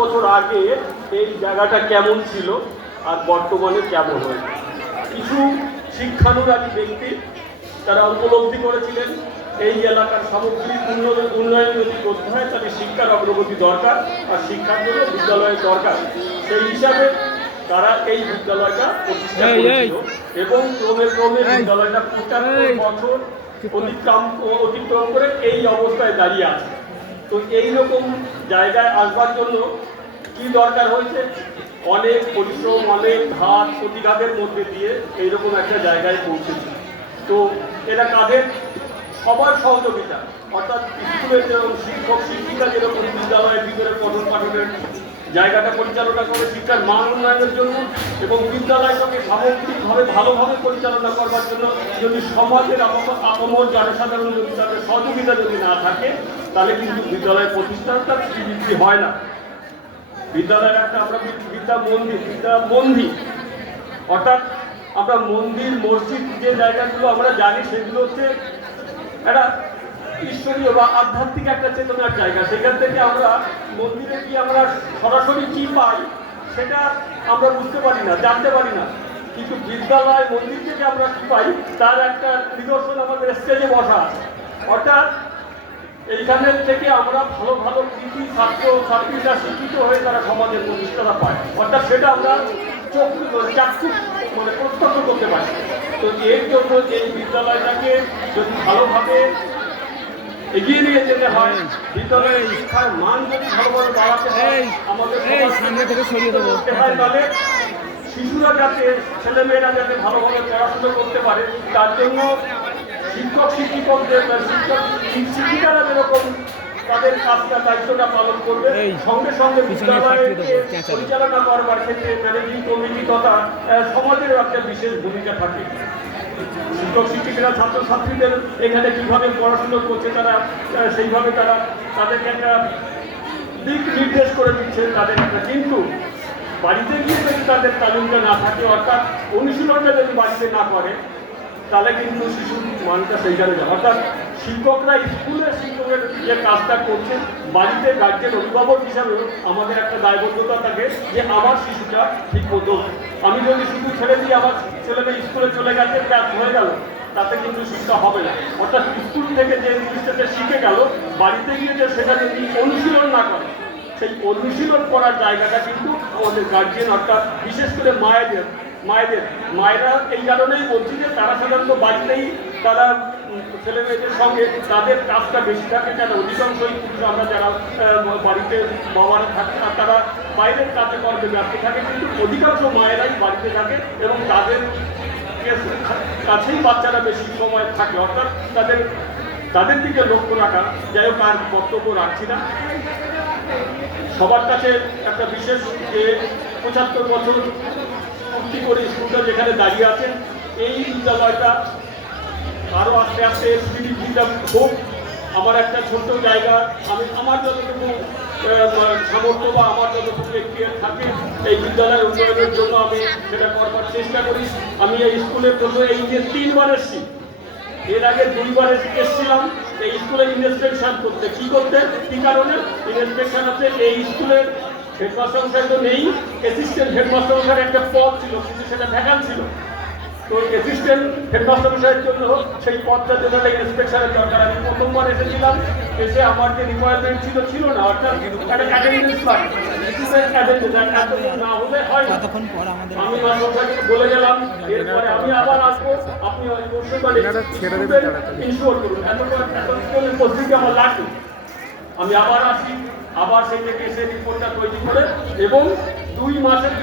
বছর আগে এই জায়গাটা কেমন ছিল আর বর্তমানে কেমন হয়েছে। কিছু শিক্ষানুরাগী ব্যক্তি তারা উপলব্ধি করেছিলেন এই এলাকার সামগ্রিক উন্নয়ন যদি করতে হয় তাহলে শিক্ষার অগ্রগতি দরকার আর শিক্ষার জন্য বিদ্যালয়ের দরকার। সেই হিসাবে তারা এই বিদ্যালয়টা প্রতিষ্ঠা করেছিল এবং ক্রমে ক্রমে বিদ্যালয়টা 75 বছর অতিক্রম করে এই অবস্থায় দাঁড়িয়ে আছে। তো এইরকম জায়গায় আসবার জন্য কি দরকার হয়েছে, অনেক পরিশ্রম, অনেক ঘাত প্রতিঘাতের মধ্যে দিয়ে এইরকম একটা জায়গায় পৌঁছেছে। তো এটা কাদের সবার সহযোগিতা, অর্থাৎ স্কুলের যেরকম শিক্ষক শিক্ষিকা যেরকম বিদ্যালয়ের ভিতরে পঠন পাঠনের জায়গাটা পরিচালনা করে শিক্ষার মান উন্নয়নের জন্য এবং বিদ্যালয়টাকে সামগ্রিকভাবে ভালোভাবে পরিচালনা করবার জন্য যদি সমাজের আপামর জনসাধারণ যদি তাদের সহযোগিতা যদি না থাকে তাহলে কিন্তু বিদ্যালয়ের প্রতিষ্ঠানটা বৃদ্ধি হয় না। বিদ্যালয়ের একটা আমরা বিদ্যা মন্দির অর্থাৎ আমরা মন্দির মসজিদ যে জায়গাগুলো আমরা জানি সেগুলো হচ্ছে একটা ঈশ্বরীয় বা আধ্যাত্মিক একটা চেতনার জায়গা। সেখান থেকে আমরা মন্দিরে গিয়ে আমরা সরাসরি কি পাই সেটা আমরা বুঝতে পারি না, জানতে পারি না, কিন্তু বিদ্যালয় মন্দির থেকে আমরা কি পাই তার একটা নিদর্শন আমাদের স্টেজে বসা আছে। অর্থাৎ এইখানের থেকে আমরা ভালো ভালো কৃতি ছাত্র ছাত্রীরা শিক্ষিত হয়ে তারা সমাজের প্রতিষ্ঠাতা পায়, অর্থাৎ সেটা আমরা চাক্ষুষ প্রত্যক্ষ করতে পারি। তো এর জন্য এই বিদ্যালয়টাকে যদি ভালোভাবে এগিয়ে নিয়ে যেতে হয়, বিদ্যালয়ের শিক্ষার মান যদি ভালোভাবে বাড়াতে হয়, আমাদের তাহলে শিশুরা যাতে ছেলেমেয়েরা যাতে ভালোভাবে পড়াশোনা করতে পারে তার জন্য শিক্ষক শিক্ষিকারা যেরকম তাদের কাজটা দায়িত্বটা পালন করবে, সঙ্গে সঙ্গে বিদ্যালয়কে পরিচালনা করবার ক্ষেত্রে ম্যানেজিং কমিটি তথা সমাজের একটা বিশেষ ভূমিকা থাকে। শিক্ষক শিক্ষিকারা ছাত্রছাত্রীদের এখানে কিভাবে পড়াশুনো করছে তারা সেইভাবে তারা তাদেরকে একটা দিক নির্দেশ করে দিচ্ছে তাদের একটা, কিন্তু বাড়িতে গিয়ে যদি তাদের তালিমটা না থাকে অর্থাৎ অনুশীলনটা যদি বাড়িতে না করে তাহলে কিন্তু শিশুর মানটা সেইখানে যায়। অর্থাৎ শিক্ষকরা স্কুলের শিক্ষকের যে কাজটা করছে বাড়িতে গার্জেন অভিভাবক হিসাবেও আমাদের একটা দায়বদ্ধতা থাকে যে আমার শিশুটা ঠিক মতো, আমি যদি শুধু ছেড়ে দিই আমার ছেলেমেয়ে স্কুলে চলে গেছে ব্যাস হয়ে গেল, তাতে কিন্তু শিক্ষা হবে না। অর্থাৎ স্কুল থেকে যে জিনিসটাকে শিখে গেল বাড়িতে গিয়ে যে সেটা যদি অনুশীলন না করে সেই অনুশীলন করার জায়গাটা কিন্তু আমাদের গার্জেন অর্থাৎ বিশেষ করে মায়েরা এই কারণেই বলছি যে তারা সাধারণত বাড়িতেই তারা ছেলে মেয়েদের সঙ্গে তাদের কাজটা বেশি থাকে, কেন অধিকাংশই আমরা যারা বাড়িতে বাবারা থাকে আর তারা বাইরের কাজে কর্মে ব্যস্ত থাকে, কিন্তু অধিকাংশ মায়েরাই বাড়িতে থাকে এবং তাদের কাছেই বাচ্চারা বেশি সময় থাকে। অর্থাৎ তাদের দিকে লক্ষ্য রাখা। যাই হোক আর বক্তব্য রাখছি না, সবার কাছে একটা বিশেষ যে 75 বছর পূর্তি করে স্কুলটা যেখানে দাঁড়িয়ে আছে এই বিদ্যালয়টা আরও আস্তে আস্তে স্মৃতিটা হোক। আমার একটা ছোট্ট জায়গা, আমি আমার যতটুকু সামর্থ্য বা আমার যতটুকু এখতিয়ার থাকে এই বিদ্যালয়ের উন্নয়নের জন্য আমি সেটা করবার চেষ্টা করি। আমি এই স্কুলে প্রথমে এই যে 3 বার এসেছি, এর আগে 2 বার এসেছিলাম এই স্কুলে ইনস্পেকশন করতে। কি কারণে ইনস্পেকশন হচ্ছে এই স্কুলের হেডমাস্টার মশাই তো নেই, অ্যাসিস্ট্যান্ট হেডমাস্টার মশাইয়ের একটা পদ ছিল কিন্তু সেটা ভ্যাকান্ট ছিল। তো অ্যাসিস্ট্যান্ট হেডমাস্টার মশাইয়ের জন্য সেই পদটা জন্য ইন্সপেকশনের দরকার। আমি প্রথমবার এসেছিলাম, এসে আমার যে রিকোয়ারমেন্ট ছিল না, অর্থাৎ একটা অ্যাটেন্ডেন্স লাগে, না হলে হয় না। আমি মাস্টারকে বলে গেলাম এরপরে আমি আবার আসবো, আপনি ইনশিওর করুন এতক্ষণ পদ্ধতি আমার লাগবে। আমি আবার আসি, আবার সেই থেকে এসে রিপোর্টটা তৈরি করে এবং 2 মাসের